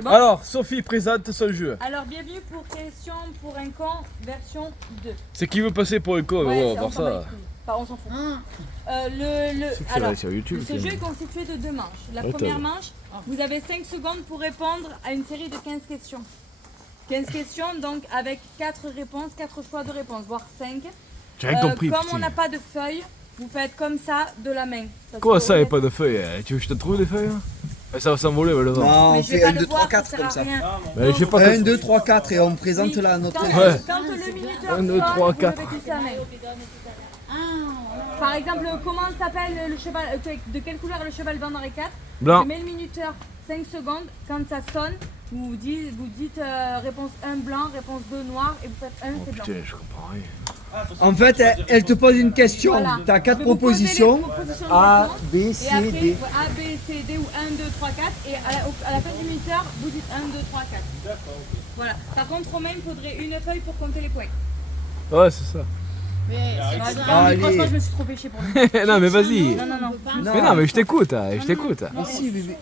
Bon. Alors, Sophie présente son jeu. Alors, bienvenue pour Question pour un con, version 2. C'est qui veut passer pour un con, Ouais, on va on voir s'en bat ça. les couilles. Enfin, on s'en fout. C'est que ça va Alors, aller sur YouTube. ce jeu est constitué de 2 manches. La Oh, première t'as- manche, vous avez 5 secondes pour répondre à une série de 15 questions. 15 questions, donc avec 4 réponses, 4 choix de réponses, voire 5. J'ai rien compris. Comme putain. on n'a pas de feuilles, vous faites comme ça de la main. Parce Quoi que ça, il n'y a honnêtement- pas de feuilles? Tu veux que je te trouve des feuilles hein? Ça va s'envoler, le vent. Non, Mais on je vais fait pas 1, le 2, voir, 3, 4 ça comme sert à ça. rien. Mais j'ai pas 1, 2, 3, 4 et on présente Oui, là notre. quand, Ouais. quand le minuteur 1, 2, sonne, 3, vous 4. levez tous la main. Par exemple, comment s'appelle le cheval, de quelle couleur est le cheval blanc dans les 4? Blanc. Je mets le minuteur 5 secondes, quand ça sonne, vous dites réponse 1 blanc, réponse 2 noir et vous faites 1 Oh c'est blanc. putain, je comprends rien. En fait, elle te pose une question. Voilà. Tu as Je 4 vais vous poser les propositions. propositions de A, réponse. B, Et C, après, D. A, B, C, D ou 1, 2, 3, 4. Et à la fin du minuteur, vous dites 1, 2, 3, 4. D'accord, ok. Voilà. Par contre, Romain, il faudrait une feuille pour compter les points. Ouais, c'est ça. Allez. Franchement, je me suis trop péché pour lui. Non, mais vas-y. Non, non, non. Mais non, mais je t'écoute, je t'écoute. Mais si, bébé.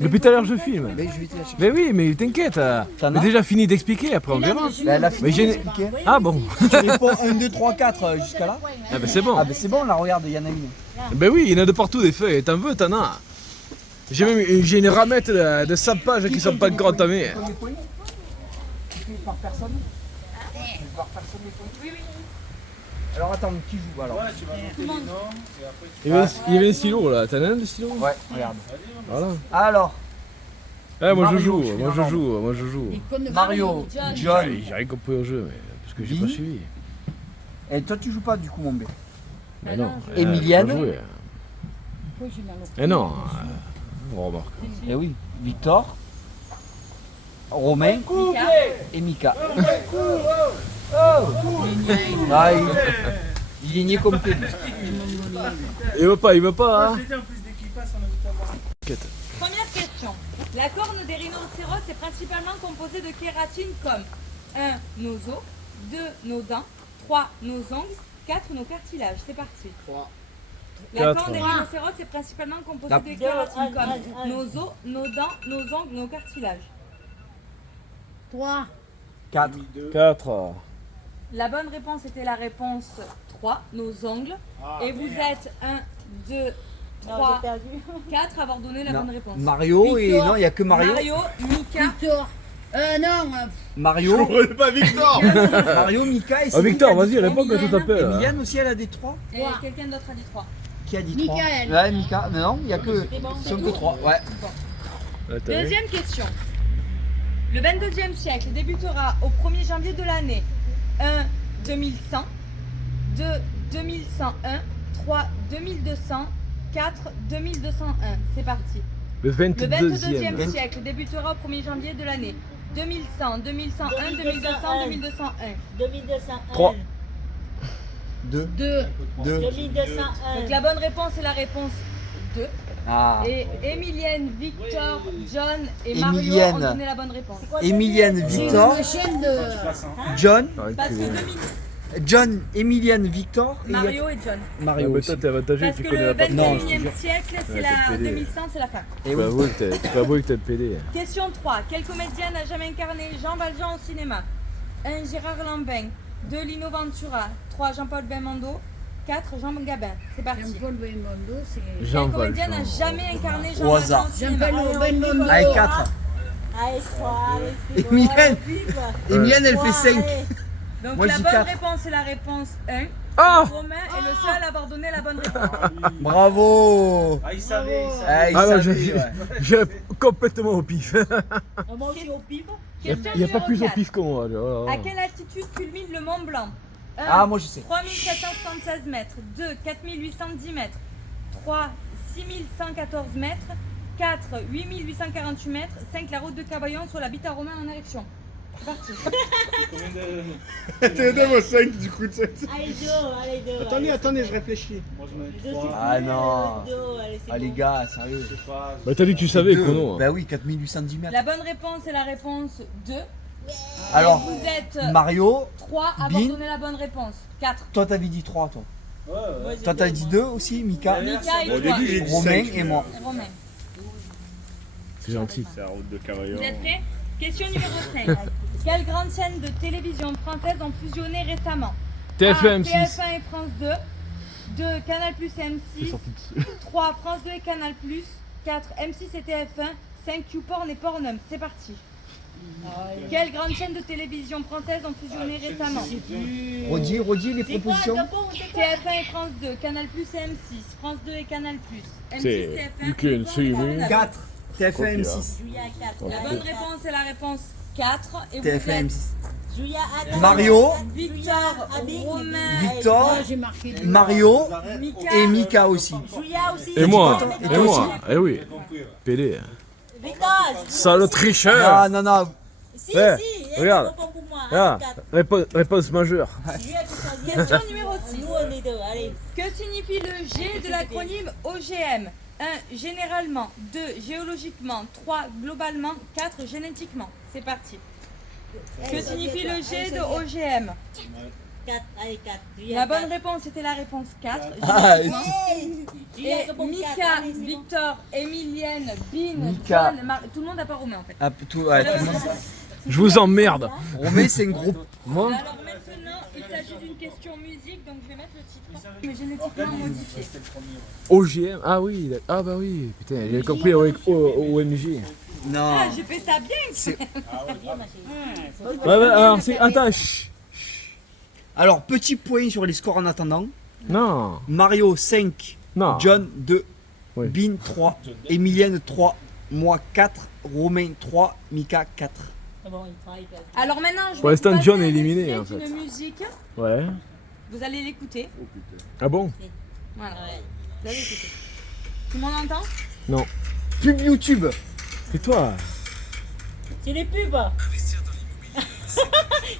Depuis tout à l'heure, je filme. Mais je vais te lâcher. Mais oui, mais t'inquiète. T'en J'ai as déjà fini d'expliquer, après on verra. Bah, elle a fini Mais j'ai- d'expliquer. Ah bon? Tu réponds 1, 2, 3, 4 jusqu'à là. Ah ben c'est bon. Ah, bah c'est bon, là, regarde, il y en a une. Ben oui, il y en a de partout des feuilles. T'en veux, t'en as. J'ai une ramette de 100 pages qui sont pas encore entamées. Premier point Tu fais par personne Par personne les points Oui, oui. Alors attends, qui joue alors Il y avait un stylo là. T'en as un de stylo? Ouais, regarde. Voilà. Alors, Ah, moi je Mario, joue, je suis moi je Mario. joue, moi je joue. Mario, John. John. J'ai rien compris au jeu, mais parce que j'ai Guy. pas suivi. Et toi, tu joues pas du coup, mon bé. Mais non. Emilienne. j'ai pas joué. Eh non. On remarque. Eh oui. Victor, Romain et Mika. Ah, il est niais comme t'es. Il veut pas, hein. T'inquiète. Première question. La corne des rhinocéros est principalement composée de kératine comme 1. Nos os, 2. Nos dents, 3. Nos ongles, 4. Nos cartilages. C'est parti. 3. La Quatre. corne des rhinocéros est principalement composée de kératine comme nos os, nos dents, nos ongles, nos cartilages. 3. 4. 4. La bonne réponse était la réponse 3, nos ongles. Et vous êtes 1, 2, 3, 4 à avoir donné la bonne réponse. Mario et Victor. non, il n'y a que Mario. Mario, Mika. Victor. Non. Mario. pas Victor. Mario, Mika et Oh Victor, Céline, vas-y, elle a dit réponds quand tu trois. t'appelles. Emilienne aussi, elle a des 3. Et quelqu'un d'autre a dit 3. Qui a dit 3 Michael. Ouais, Mika. Mais non, il n'y a que. Sont que 3. Ouais. Deuxième question. Le 22e siècle débutera au 1er janvier de l'année 1. 2100, 2. 2101, 3. 2200, 4. 2201. C'est parti. Le Le 22e. 22e siècle débutera au 1er janvier de l'année 2100, 2101, 2200, 2201. 2201. 3. 2. 2. 2. 2201. Donc la bonne réponse est la réponse 2. Ah. Et Emilienne, Victor, John et Mario ont Emilienne. donné la bonne réponse. Emilienne, Victor, Une chaîne de. John, Parce que John, Emilienne, Victor et Mario et John. Mario mais aussi. toi t'es avantagé, Parce tu que connais le la partie. Non, je te 21e jure. siècle, c'est Ouais, la t'es pédé. 2100, c'est la fin. Et Tu oui. peux avouer que t'es le PD. Question 3. Quel comédien n'a jamais incarné Jean Valjean au cinéma 1. Gérard Lanvin, 2. Lino Ventura, 3. Jean-Paul Belmondo, 4. Jean Gabin. C'est parti. Jean-Paul Belmondo, c'est. Jean Quel comédien n'a Valjean. jamais incarné Jean Au Valjean hasard. au cinéma Jean-Paul Belmondo. Avec 4. Allez, 3, allez, c'est bon. Emilienne, Vive. Emilienne, elle fait Trois, 5. allez. Donc Moi, je la dis bonne 4. réponse est la réponse 1. Ah Romain est le seul à avoir donné la bonne réponse. Bravo. Ah, il savait, il savait. Ah, il Ah non, savait, ouais. j'ai complètement au pif. Moi aussi au pif. Question Il n'y a pas numéro plus au 4. pif que moi. Oh là À là. quelle altitude culmine le Mont Blanc 1. Ah, moi, je sais. 3776 mètres. 2. 4810 mètres. 3. 6114 mètres. 4. 8848 mètres. 5. La route de Cavaillon sur l'habitat romain en érection. C'est parti. T'es de vos 5 du coup de 7. Allez, dos, allez, dos. Attendez, allez, attendez, dos. je réfléchis. Moi je mets Dos, 3. Ah, non. dos, allez, c'est Ah, les bon. gars, sérieux. Je sais pas. Bah t'as dit que tu savais, Deux. Kono. Bah oui, 4810 mètres. La bonne réponse est la réponse 2. Alors, Vous êtes Mario, 3 à avoir Bin. donné la bonne réponse. 4. toi, t'avais dit 3, toi. Ouais, ouais. Moi, j'ai Toi, t'as deux, dit moi. 2 aussi, Mika. Mika et Au toi. début, j'ai dit Romain 5. et moi. Romain. C'est gentil. C'est la route de Cavaillon. Vous êtes prêts? Question numéro 5. Quelles grandes chaînes de télévision françaises ont fusionné récemment? TF1 A, M6. TF1 et France 2. 2. Canal Plus et C'est M6. sorti dessus. 3. France 2 et Canal Plus. 4. M6 et TF1. 5. YouPorn et Pornhub. C'est parti. Quelles grandes chaînes de télévision françaises ont fusionné récemment? Redis les C'est quoi, propositions. Gabon, c'est quoi? TF1 et France 2. Canal Plus et M6. France 2 et Canal Plus. M6, C'est TF1. you can see YouPorn et me. Pornhub. 4. TF1 Ok, M6. Julia 4. La bonne réponse est la réponse 4. Et vous TF1 êtes M6. Julia Adam. Mario. Victor, Romain, Victor, Ah, j'ai marqué. Mario Mika. et Mika aussi. Julia aussi. Et moi, Et et toi moi, eh oui. PD. Victor. Sale tricheur. Ah non, non. Si, Eh, si. regarde. Réponds pour moi. Ah, Allez, 4. réponse majeure. Julia qui choisit. Question numéro 6. Nous, on est deux. Allez. Que signifie le G de l'acronyme OGM? 1. Généralement. 2. Géologiquement. 3. Globalement. 4. Génétiquement. C'est parti. Que signifie le G de OGM? 4. Allez, 4. La bonne réponse était la réponse 4. Ah, Julia Et répond 4. Mika, Allez, c'est bon. Victor, Emilienne, Bin, Mika. John, tout le monde n'a pas Romain en fait. Ah, tout le monde. Je vous emmerde. Romain, c'est un groupe. Moi Alors maintenant, il s'agit d'une question musique, donc je vais mettre le titre, mais génétiquement modifié. OGM. Ah oui. Ah bah oui. Putain, j'ai compris OMG. Non. Ah, j'ai fait ça bien. C'est- Bien, ma chérie. Ouais, ouais, alors c'est. Attends, chut. Alors, petit point sur les scores en attendant. Non. Mario 5, Non. John 2, Oui. Bin 3, Emilienne 3, moi 4, Romain 3, Mika 4. C'est bon, il travaille. Alors maintenant, je vais Pour l'instant, vous passer John est un éliminé, extrait en fait. d'une musique. Ouais. Vous allez l'écouter. Ah bon? Voilà. Ouais. Vous allez écouter. Tout le monde entend? Non. Pub YouTube. Et toi? C'est les pubs.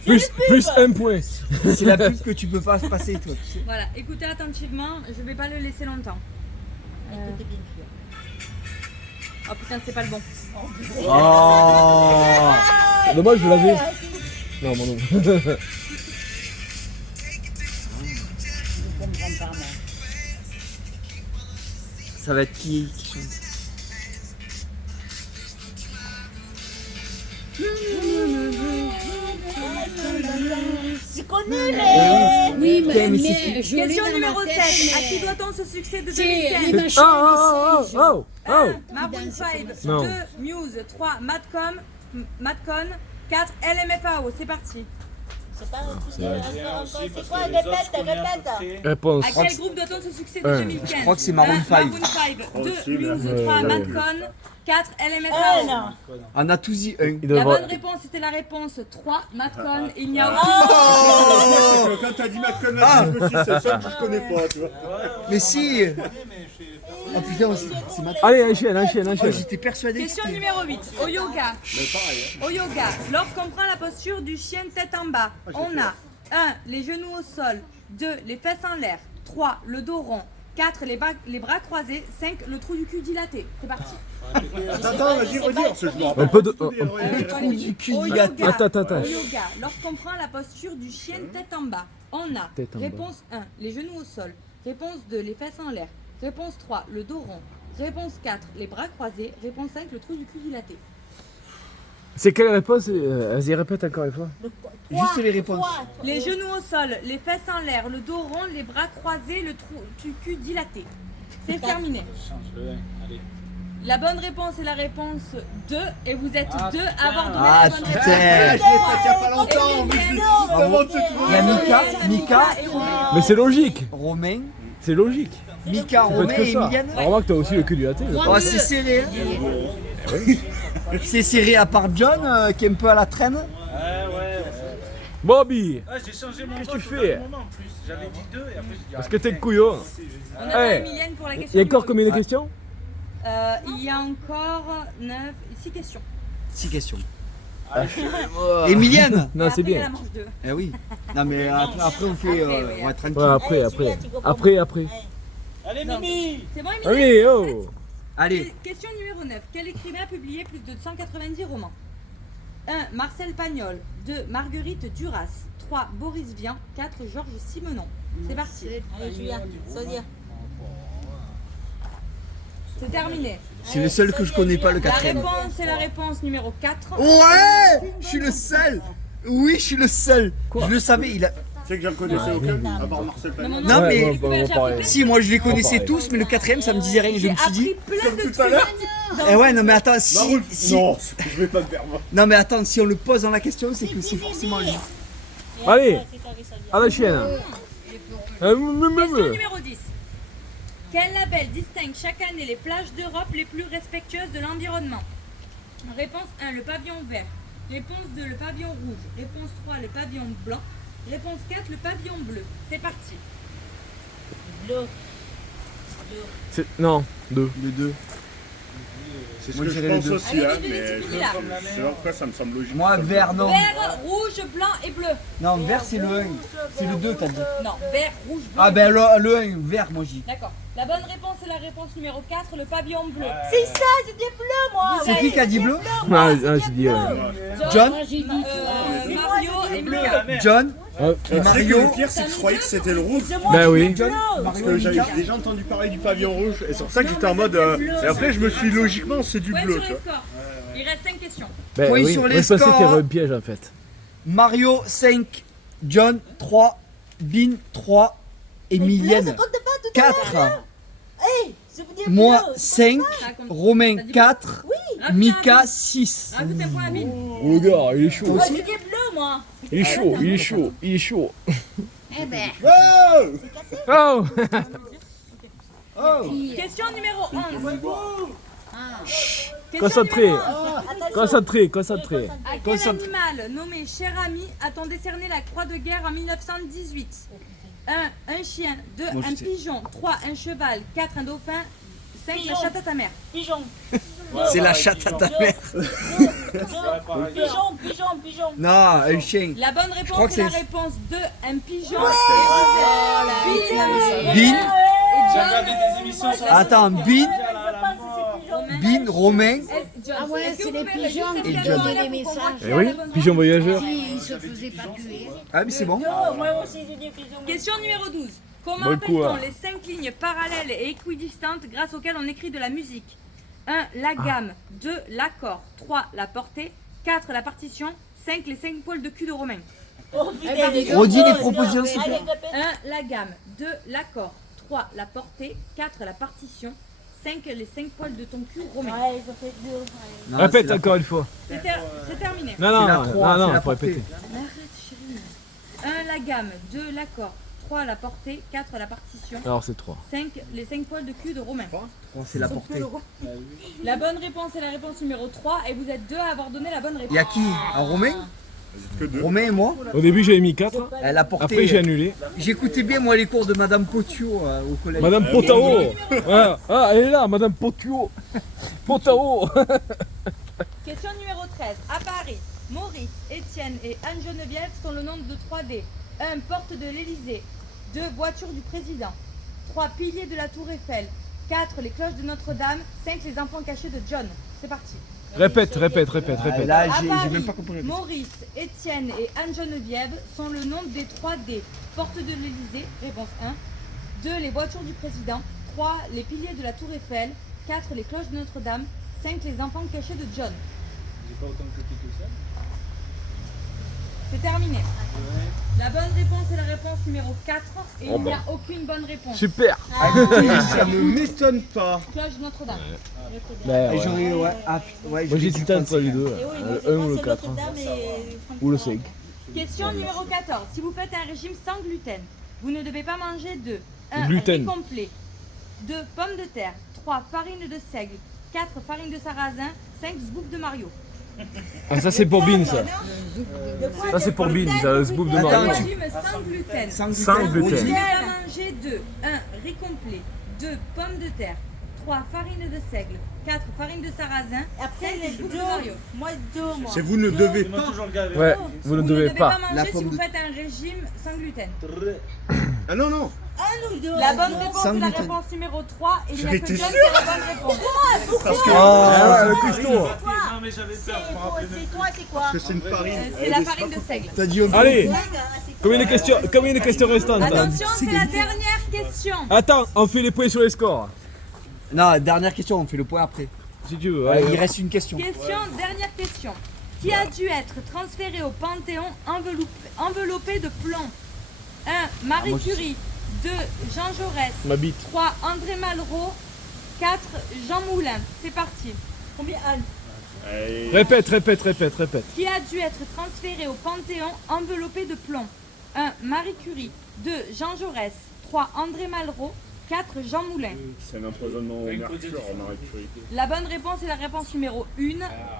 Plus un point. C'est la pub que tu peux pas se passer, toi. Tu sais. Voilà, écoutez attentivement, je vais pas le laisser longtemps. Écoutez bien sûr. Oh putain, c'est pas le bon. Oh. Dommage, je l'avais. Non, mon nom. Je comprends pas, moi. Ça va être qui chante? Je connais, mais. Oui, mais mais c'est- je l'ai Question dans ma numéro tête, 7. À mais- qui doit-on ce succès de C'est 2015? les machins, Oh, les singes. oh, oh, oh. 1. Maroon 5. Non. 2. Muse. 3. Madcon. 4. LMFAO. C'est parti. C'est pas un truc. C'est quoi? Répète. Réponse. À quel groupe doit-on ce succès de Un. 2015? Je crois que c'est Maroon 5. Maroon 5. 2. Possible. Muse. 3. Ouais, ouais. Madcon. 4. LMFAO. Un. On a tous dit un. Il La devrait. bonne réponse était la réponse 3. Madcon. Il n'y a Le aucun. problème, c'est que quand t'as dit McConnell, je me suis dit, c'est le seul que je connais pas, tu vois. Mais si. Oh putain, c'est ma. Allez, enchaîne, enchaîne, Oh, enchaîne. j'étais persuadé que Question c'était. numéro 8. Au yoga. Mais pareil, Au yoga, lorsqu'on prend la posture du chien tête en bas, on a 1. Les genoux au sol. 2. Les fesses en l'air. 3. Le dos rond. 4. Les bras croisés. 5. Le trou du cul dilaté. C'est parti. Attends, vas-y, redis, parce que je me rappelle. Un peu de. pas du tout des règles. Le trou du cul Au dilaté. yoga, Attends. au yoga, lorsqu'on prend la posture du chien tête en bas, on a Tête en bas. réponse 1. Les genoux au sol. Réponse 2. Les fesses en l'air. Réponse 3. Le dos rond. Réponse 4. Les bras croisés. Réponse 5. Le trou du cul dilaté. C'est quelle réponse? Vas-y, répète encore une fois. Juste les réponses. Les genoux au sol, les fesses en l'air, le dos rond, les bras croisés, le trou du cul dilaté. C'est terminé. La bonne réponse est la réponse 2 et vous êtes 2 à avoir donné Ah la bonne putain. Je l'ai fait il y a pas longtemps, en plus, Emilienne, justement, de ce truc. Il y a Mika, et Romain. Mais c'est logique. Romain, C'est logique. Mika, Ça peut Romain être que et ça. Emilienne. Alors, remarque, t'as aussi le cul dilaté. Oh, c'est serré. Hein. C'est serré à part John qui est un peu à la traîne. Bobby, Ah, j'ai changé mon Qu'est-ce vote que tu au fais dernier moment en plus. J'avais dit 2 et après j'ai dit est-ce que t'es couillon? On a Hey. Emilienne pour la Il question. y a encore numéro combien de huit. questions? Il y a encore 6 questions. 6 questions. Emilienne. Non, Et c'est après, il y a bien. la manche 2. Eh oui. Non mais après on fait oui. on va être tranquille. Ouais, après. Allez, Mimi. C'est bon, Ah Emilienne? oui, oh. Allez. Question numéro 9. Quel écrivain a publié plus de 190 romans? 1. Marcel Pagnol. 2. Marguerite Duras. 3. Boris Vian. 4. Georges Simenon. C'est parti. Allez, Julia, sois dire. C'est terminé. C'est le seul que je connais pas, le La quatrième. réponse est la réponse numéro 4. Ouais, je suis le seul. Oui, je suis le seul. Je le savais, il a... Tu sais que j'en connaissais aucun, à part Marcel Pagnol. Non, mais- vous pouvez déjà pareil. appeler. Si, moi je les connaissais pareil. tous, mais le quatrième ça me disait rien. Je J'ai me suis dit. appris plein de Tout à trucs. l'heure. Eh ouais, non mais attends, si, Marouf, si- non, je vais pas le faire moi. non mais attends, si on le pose dans la question, c'est que c'est forcément lui. Allez, à la chienne. Question numéro 10. Quel label distingue chaque année les plages d'Europe les plus respectueuses de l'environnement? Réponse 1, le pavillon vert. Réponse 2, le pavillon rouge. Réponse 3, le pavillon blanc. Réponse 4, le pavillon bleu. C'est parti. Bleu. Non, 2. Le 2. C'est ce Moi, que je je dirais pense les deux. aussi, Allez, hein, les deux, mais c'est fini, là. je sais pas pourquoi ça me semble logique. Moi, vert, non. Vert, rouge, blanc et bleu. Non, vert c'est le 1. C'est le 2, t'as dit. Non, vert, rouge, blanc. Ah et ben bleu. le 1, vert, moi j'ai. D'accord. La bonne réponse est la réponse numéro 4, le pavillon bleu. C'est ça, c'était bleu, moi. C'est qui a dit bleu? Ah, j'ai dit. John, Moi, j'ai dit Mario et Mika. John, Tu sais que Mario. le pire, c'est que je croyais que c'était le rouge. Ben oui. John, Parce Mario, que j'avais Mika. déjà entendu parler du pavillon rouge. Et c'est pour ça que j'étais en mode. Et après, je me suis dit, logiquement, c'est du Point bleu, sur tu les vois. scores. Il reste 5 questions. Ben Oui, oui, sur les moi, je pensais scores. qu'il y avait un piège en fait. Mario 5, John 3, Bin 3, Emilienne Ça compte pas tout à 4, Hey, ça veut dire moi bleu. 5, Ça compte. Romain 4, Rajoute Mika un 6. point. Rajoute un point à Bill. Oh gars, il est chaud. Moi, j'ai dit bleu, moi. Il est chaud, il est chaud, il est chaud. Eh ben. Oh Oh Question numéro 11. Question Concentré, numéro 11. concentré, concentré. À quel animal nommé cher ami a-t-on décerné la croix de guerre en 1918? 1. Un chien. 2. Moi, je Un sais. pigeon. 3. Un cheval. 4. Un dauphin. 5. La Pigeon. chatte à ta mère. Pigeon. C'est la chatte à ta mère. Pigeon. Non, un chien. La bonne crois réponse que est la c'est- réponse 2. Un pigeon. Bin, Et J'ai John. regardé des émissions sur la attends, Bin, Romain. Bin, Romain. John. Ah ouais, Est-ce que c'est vous les pouvez pigeons rajouter qui le donnaient nom les là pour qu'on messages. voit qui Eh a oui, la bonne pigeon réponse? voyageur. S'ils se faisaient pas tuer. Ah, mais c'est bon. Moi aussi, j'ai dit pigeon. Question numéro 12. Comment Bon coup, appelle-t-on hein. les 5 lignes parallèles et équidistantes grâce auxquelles on écrit de la musique? 1. La gamme. 2. L'accord. 3. La portée. 4. La partition. 5. Les 5 poils de cul de Romain. Oh, putain, Redis les propositions, s'il te plaît. Allez, répète. 1. La gamme. 2. L'accord. 3. La portée. 4. La partition. 5. Les 5 poils de ton cul, Romain. Ouais, ça fait deux. Non, Répète c'est la- encore une fois. C'est terminé. Non, non, C'est la non, trois, non, c'est la il faut portée. répéter. Arrête, chérie. 1. La gamme. 2. L'accord. 3. La portée. 4. La partition. Alors c'est 3. 5. Les 5 poils de cul de Romain. Oh, c'est la portée. La bonne réponse est la réponse numéro 3 et vous êtes 2 à avoir donné la bonne réponse. Il y a qui? Un Romain? Que deux. Romain et moi? Au début j'avais mis 4, Elle a porté. après j'ai annulé. J'écoutais bien moi les cours de Madame Potio au collège. Madame Potao. Voilà. Ah, elle est là, Madame Potio. Potao. Question numéro 13. À Paris, Maurice, Étienne et Anne-Geneviève sont le nom de 3D. 1. Porte de l'Élysée. 2. Voiture du président. 3. Piliers de la Tour Eiffel. 4. Les cloches de Notre-Dame. 5. Les enfants cachés de John. C'est parti. Répète, répète, répète, Ah, répète. là, À j'ai Paris, même pas compris. Maurice, Étienne et Anne-Geneviève sont le nom des 3D. Porte de l'Élysée, réponse 1. 2. Les voitures du président. 3. Les piliers de la Tour Eiffel. 4. Les cloches de Notre-Dame. 5. Les enfants cachés de John. J'ai pas autant de que ça. C'est terminé. La bonne réponse est la réponse numéro 4 et Oh il n'y bah. a aucune bonne réponse. Super. Ça me m'étonne pas. Cloche de Notre-Dame. Ben, Et ouais. j'aurais, ouais, ah, ouais, Moi j'ai dû hésité entre penser. les deux. Et oui, moi, Le j'ai 1 ou le pensé 4. Notre-Dame et Ou le 5. Question numéro 14. Si vous faites un régime sans gluten, vous ne devez pas manger de 1. Gluten. Riz complet. 2. Pommes de terre. 3. Farine de seigle. 4. Farine de sarrasin. 5. Zboub de Mario. Ah, ça c'est pour Bean ça. Ça c'est pour Bean, ça, ce bouffe de Attends, Mario. Régime sans gluten. Sans Sans gluten. gluten. Vous ne Redis. devez pas manger de 1. Riz complet. 2. Pommes de terre. 3. Farine de seigle. 4. Farine de sarrasin. Après, 5. les Zboub deux. de Mario. Moi, deux, moi. C'est vous ne devez Ils m'ont pas. toujours gavé. Ouais, vous ne devez pas. manger La si pomme vous de- faites un régime sans gluten. Ah non, non. Nous deux. La bonne réponse Sans est la gluten. réponse numéro 3 et il n'y a que J'étais John sûr. qui a la bonne réponse. Parce que Ah ouais, le cuistot. Non, mais j'avais C'est peur, je me quoi, rappelais même. c'est toi, c'est quoi? que c'est une farine. C'est la farine de seigle. T'as dit un Allez, C'est combien de questions restantes? Attention, c'est la dernière question. Attends, on fait les points sur les scores. Non, dernière question, on fait le point après. Si tu veux. Allez, allez. il reste une question. Dernière question. Qui a dû être transféré au Panthéon enveloppé de plomb? 1. Marie moi, je Curie. 2. Jean Jaurès. Ma bite. 3. André Malraux. 4. Jean Moulin. C'est parti. Combien Anne? Allez. Répète. Qui a dû être transféré au Panthéon enveloppé de plomb? 1. Marie Curie. 2. Jean Jaurès. 3. André Malraux. 4. Jean Moulin. C'est un empoisonnement au mercure, Marie Curie. La bonne réponse est la réponse numéro 1. Et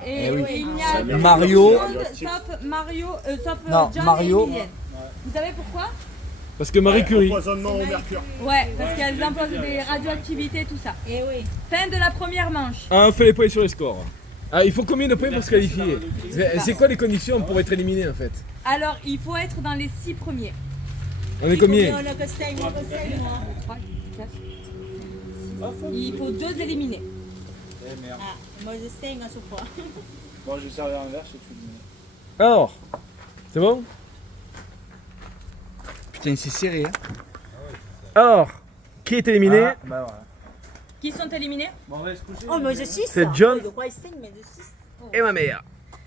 Eh oui. il n'y a Mario. sauf Mario, sauf Non, John Mario. et Emilienne. Vous savez pourquoi? Parce que Marie Curie. Empoisonnement au mercure. Ouais, parce qu'elles imposent des radioactivités, tout ça. Eh oui. Fin de la première manche. Ah, on fait les points sur les scores. Ah, il faut combien de points pour se qualifier? C'est quoi les conditions pour être éliminé en fait? Alors, il faut être dans les 6 premiers. On est combien? On a que 5, moi. 3, 4, 6. Il faut 2 éliminés. Eh merde. Ah, moi je 5 à ce point. Bon, je vais servir un verre, c'est tout. Alors, c'est bon? Putain, c'est serré, hein. Alors, qui est éliminé? Bah voilà. Qui sont éliminés? Bon, on va se coucher. Oh, moi je 6. C'est John. Je crois 5, mais je 6. Et ma mère.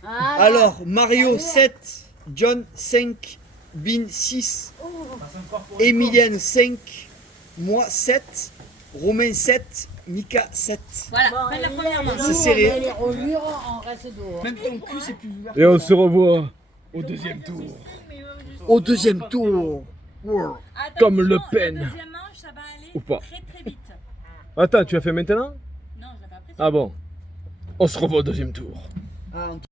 Ah, Alors, Mario 7, John 5, Bin 6, Emilienne 5, moi 7, Romain 7, Mika 7. Voilà, fin de la première manche. C'est serré. Les relures, on reste dehors. Même ton cul, c'est plus ouvert. Et on se revoit au deuxième tour. Au deuxième tour. Attention, Comme Le Pen. La deuxième manche, ça va aller Ou pas. très très vite. Attends, tu as fait maintenant? Non, j'avais appris. Ah bon. On se revoit au deuxième tour. Ah,